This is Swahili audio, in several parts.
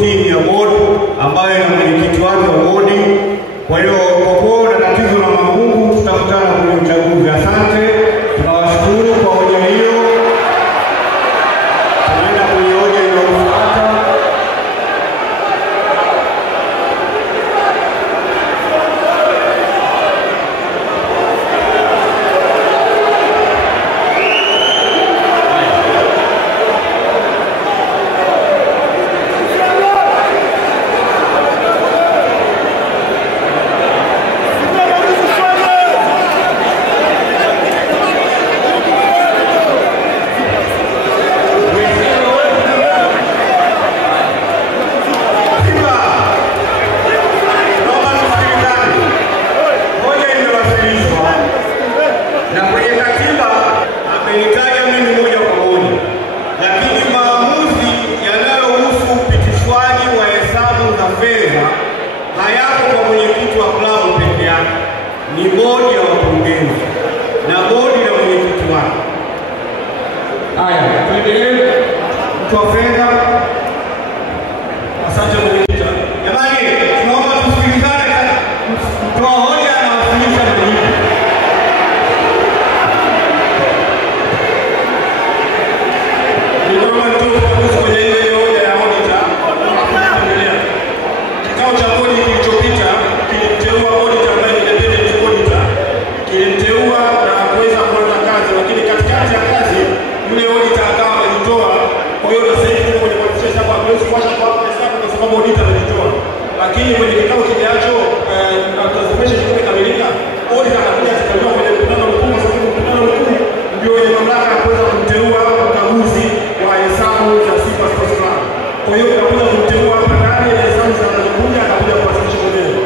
timu ya bodi ambayo ina mwenyekiti wake wa bodi. Kwa hiyo kwa kuwa na tatizo la magugu, tutakutana kwenye uchaguzi. Asante, tunawashukuru kwa hoja hiyo. Tunaenda kwenye hoja inayofuata. Ni bodi ya wakurugenzi na bodi na mwenyekiti wake. Haya, tuendelee. Mtu wa fedha. Asante mwenyekiti. Jamani, tunaomba tusikilizane. Mtu wa hoja anawasilisha majibu. Ninaomba tuweze kwenye ile hoja ya auditor. Tunaendelea. Kikao cha bodi kilichopita kilimteua auditor ambaye kilimteua na kuweza kuanza kazi, lakini katikati ya kazi yule auditor akawa amejitoa. Kwa hiyo sasa hivi kwenye kuanzisha hapa hawezi kuacha kwa hesabu kwa sababu auditor amejitoa. Lakini kwenye kikao kijacho transformation imekamilika, auditor anakuja atakayewa kwenye mkutano mkuu, kwa sababu mkutano mkuu ndio wenye mamlaka ya kuweza kumteua mkaguzi wa hesabu za Simba Sports Club. Kwa hiyo tunakuja kumteua hapa ndani ya hesabu za kuja akakuja kuwasilisha mwenyewe.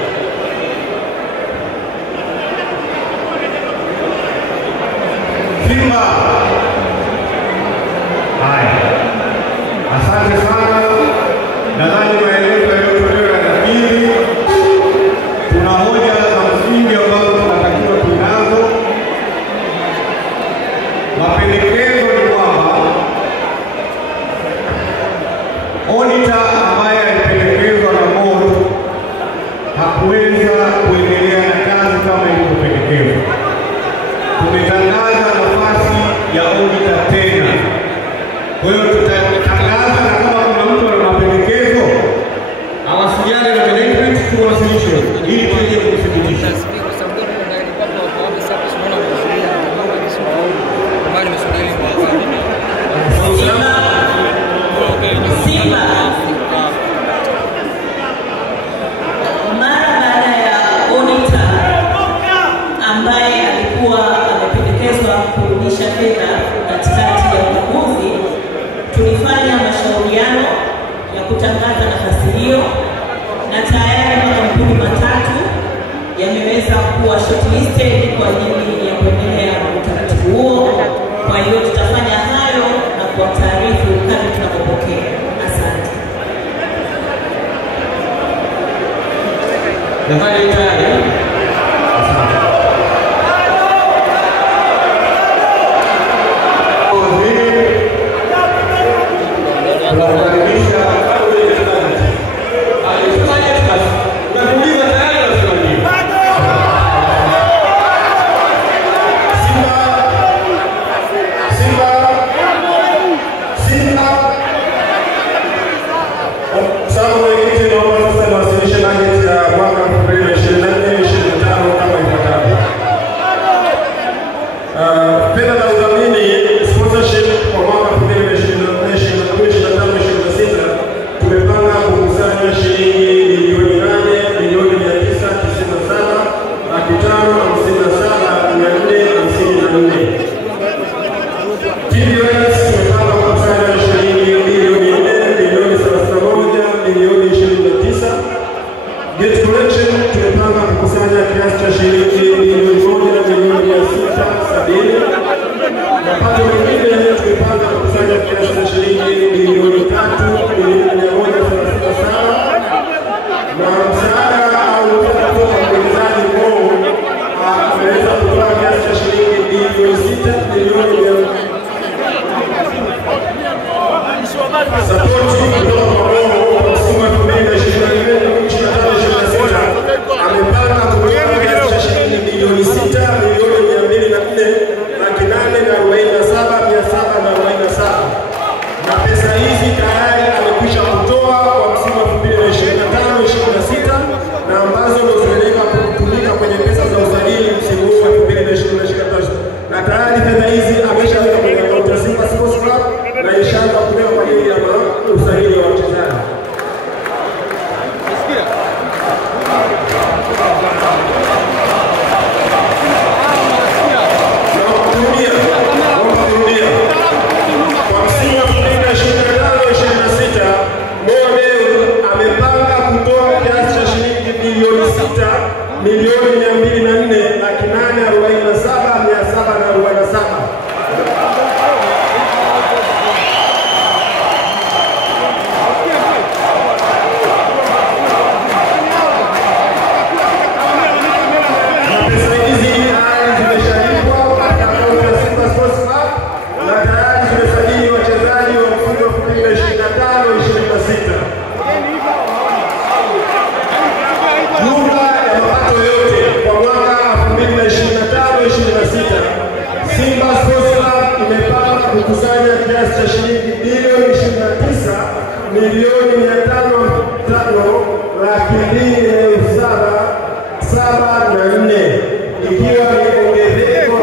Simba. Haya. Asante sana. Nadhani maelezo yaliyotolewa yanabidi. Tuna hoja za msingi ambazo tunatakiwa tunazo. Mapendekezo ni kwamba auditor ambaye alipendekezwa na bodi hakuweza kuendelea na kazi kama ilivyopendekezwa. Tumetangaza nafasi ya auditor tena. Kwa hiyo tutatangaza, na kama kuna mtu ana mapendekezo awasiliane na management tuwasilishe ili tuje kuthibitisha. Simba. Mara baada ya auditor ambaye alikuwa amependekezwa kurudisha fedha katikati ya uchaguzi, tulifanya mashauriano ya kutangaza nafasi hiyo, na tayari makampuni matatu yameweza kuwa shortlisted kwa ajili ya kuendelea na utaratibu huo. Kwa hiyo tutafanya hayo na kwa taarifu kadri tunapopokea. Asante. Nadhani tayari. Sababu mwenyekiti naomba sasa niwasilishe bajeti ya mwaka 2024/25. amepanga kutoa kiasi cha shilingi bilioni 6,204,847,747. Kukusanya kiasi cha shilingi bilioni 29,505,774 ikiwa ni ongezeko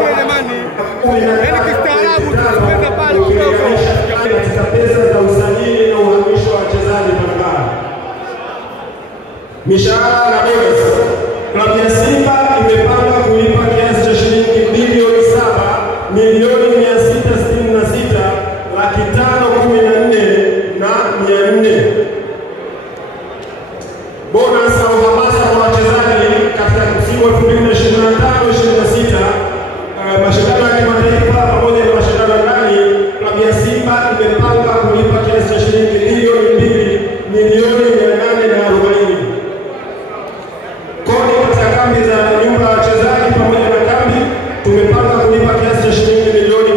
katika pesa za usajili na uhamisho wa wachezaji mbalimbali. Mishahara na bonus. Klabu ya Simba imepanga kulipa kiasi cha shilingi bilioni 7,666,514,400. Bonus au hamasa kwa wachezaji katika msimu wa 2025-26, mashindano ya kimataifa pamoja na mashindano ndani. Klabu ya Simba imepanga kulipa kiasi cha shilingi bilioni 2,840,000. Kodi katika kambi za nyumba ya wachezaji pamoja na kambi tumepanga kulipa kiasi cha shilingi milioni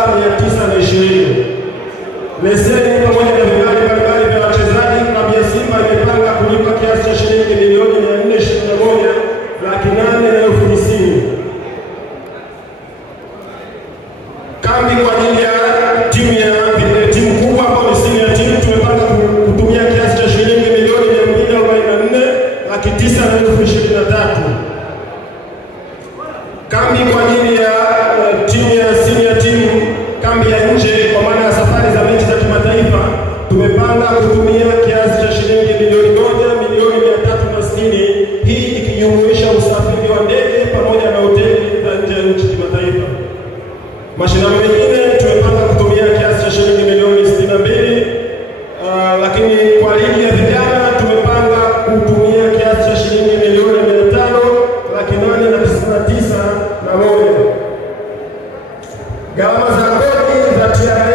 771,457,920. Leseni pamoja na vibali mbalimbali vya wachezaji, klabu ya Simba imepanga kulipa kiasi cha shilingi milioni 421,890,000. Kambi kwa ajili ya timu kubwa ambayo ni senior team tumepanga kutumia kiasi cha shilingi milioni 244,923,000. Kambi kwa ajili ya timu ya senior team, kambi ya nje kwa maana ya safari za mechi za kimataifa tumepanga kutumia kiasi cha shilingi milioni 1,360,000, hii ikijumuisha usafiri wa ndege pamoja na hoteli za nje ya nchi kimataifa. Mashindano mengine tumepanga kutumia kiasi cha shilingi milioni 62, lakini kwa ligi ya vijana tumepanga kutumia kiasi cha shilingi milioni 500,899,100. Gharama za kodi za TRA,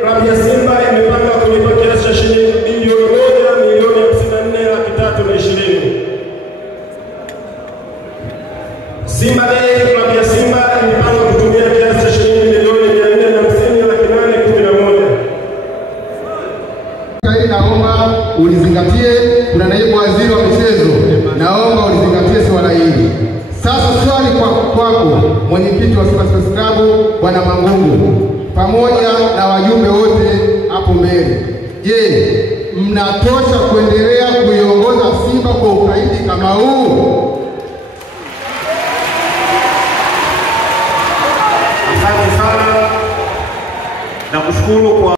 klabu ya Simba imepanga kulipa kiasi cha shilingi bilioni 1,54,320,000. Simba Day, klabu ya Simba imepanga kutumia kiasi cha shilingi milioni 450,811. Naomba ulizingatie, kuna naibu waziri wa michezo, naomba ulizingatie swala hili. Sasa swali kwako mwenyekiti wa Simba Sports Club Bwana Mangungu pamoja na wajumbe wote hapo mbele. Je, mnatosha kuendelea kuiongoza Simba kwa ukaidi kama huu? Asante sana na kushukuru kwa